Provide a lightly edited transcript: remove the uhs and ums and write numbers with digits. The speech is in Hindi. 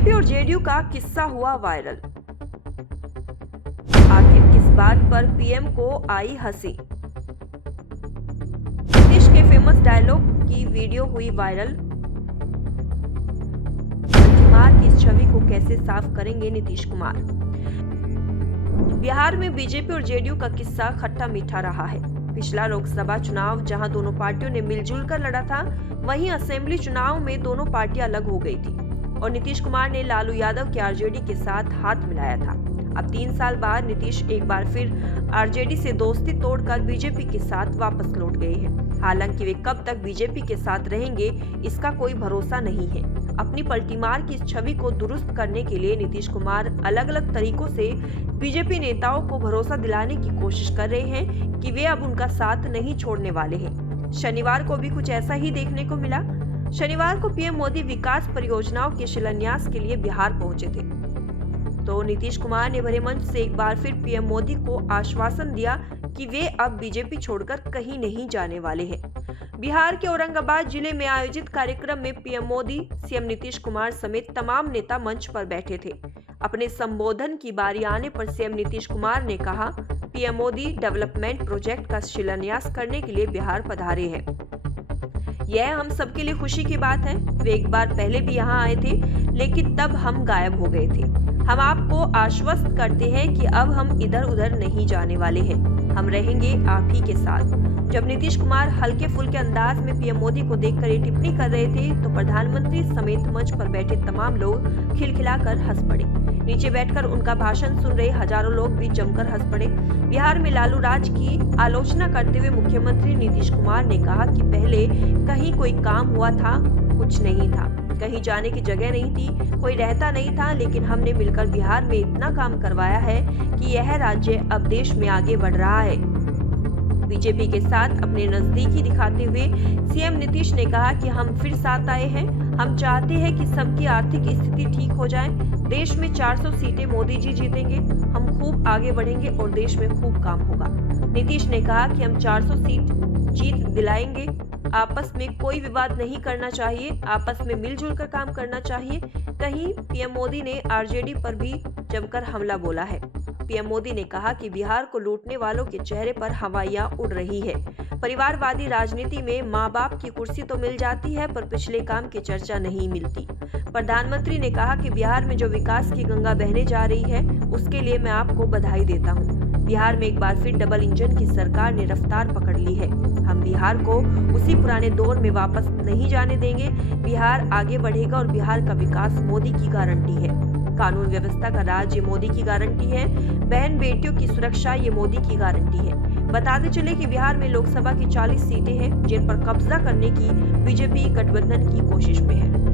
बीजेपी और जेडीयू का किस्सा हुआ वायरल। आखिर किस बात पर पीएम को आई हंसी? नीतीश के फेमस डायलॉग की वीडियो हुई वायरल। पलटीमार की इस छवि को कैसे साफ करेंगे नीतीश कुमार? बिहार में बीजेपी और जेडीयू का किस्सा खट्टा मीठा रहा है। पिछला लोकसभा चुनाव जहां दोनों पार्टियों ने मिलजुल कर लड़ा था, वहीं असेंबली चुनाव में दोनों पार्टियां अलग हो गई थी और नीतीश कुमार ने लालू यादव के आरजेडी के साथ हाथ मिलाया था। अब 3 साल बाद नीतीश एक बार फिर आरजेडी से दोस्ती तोड़कर बीजेपी के साथ वापस लौट गए हैं। हालांकि वे कब तक बीजेपी के साथ रहेंगे, इसका कोई भरोसा नहीं है। अपनी पलटीमार की छवि को दुरुस्त करने के लिए नीतीश कुमार अलग अलग तरीकों से बीजेपी नेताओं को भरोसा दिलाने की कोशिश कर रहे हैं कि वे अब उनका साथ नहीं छोड़ने वाले हैं। शनिवार को भी कुछ ऐसा ही देखने को मिला। शनिवार को पीएम मोदी विकास परियोजनाओं के शिलान्यास के लिए बिहार पहुंचे थे, तो नीतीश कुमार ने भरे मंच से एक बार फिर पीएम मोदी को आश्वासन दिया कि वे अब बीजेपी छोड़कर कहीं नहीं जाने वाले हैं। बिहार के औरंगाबाद जिले में आयोजित कार्यक्रम में पीएम मोदी, सीएम नीतीश कुमार समेत तमाम नेता मंच पर बैठे थे। अपने संबोधन की बारी आने पर सीएम नीतीश कुमार ने कहा, पीएम मोदी डेवलपमेंट प्रोजेक्ट का शिलान्यास करने के लिए बिहार पधारे हैं। यह हम सबके लिए खुशी की बात है। वे एक बार पहले भी यहाँ आए थे, लेकिन तब हम गायब हो गए थे। हम आपको आश्वस्त करते हैं कि अब हम इधर उधर नहीं जाने वाले हैं, हम रहेंगे आप ही के साथ। जब नीतीश कुमार हल्के फुल्के अंदाज में पीएम मोदी को देखकर ये टिप्पणी कर रहे थे, तो प्रधानमंत्री समेत मंच पर बैठे तमाम लोग खिलखिलाकर हंस पड़े। नीचे बैठकर उनका भाषण सुन रहे हजारों लोग भी जमकर हंस पड़े। बिहार में लालू राज की आलोचना करते हुए मुख्यमंत्री नीतीश कुमार ने कहा कि पहले कहीं कोई काम हुआ था, कुछ नहीं था, कहीं जाने की जगह नहीं थी, कोई रहता नहीं था, लेकिन हमने मिलकर बिहार में इतना काम करवाया है कि यह राज्य अब देश में आगे बढ़ रहा है। बीजेपी के साथ अपने नजदीकी दिखाते हुए सीएम नीतीश ने कहा कि हम फिर साथ आए हैं। हम चाहते हैं कि सबकी आर्थिक स्थिति ठीक हो जाए। देश में 400 सीटें मोदी जी जीतेंगे, हम खूब आगे बढ़ेंगे और देश में खूब काम होगा। नीतीश ने कहा कि हम 400 सीट जीत दिलाएंगे। आपस में कोई विवाद नहीं करना चाहिए, आपस में मिलजुल कर काम करना चाहिए। कहीं पीएम मोदी ने आरजेडी पर भी जमकर हमला बोला है। पीएम मोदी ने कहा कि बिहार को लूटने वालों के चेहरे पर हवाइयां उड़ रही है। परिवारवादी राजनीति में माँ बाप की कुर्सी तो मिल जाती है, पर पिछले काम की चर्चा नहीं मिलती। प्रधानमंत्री ने कहा कि बिहार में जो विकास की गंगा बहने जा रही है, उसके लिए मैं आपको बधाई देता हूँ। बिहार में एक बार फिर डबल इंजन की सरकार ने रफ्तार पकड़ ली है। हम बिहार को उसी पुराने दौर में वापस नहीं जाने देंगे। बिहार आगे बढ़ेगा और बिहार का विकास मोदी की गारंटी है। कानून व्यवस्था का राज ये मोदी की गारंटी है। बहन बेटियों की सुरक्षा ये मोदी की गारंटी है। बताते चले कि बिहार में लोकसभा की 40 सीटें हैं, जिन पर कब्जा करने की बीजेपी गठबंधन की कोशिश में है।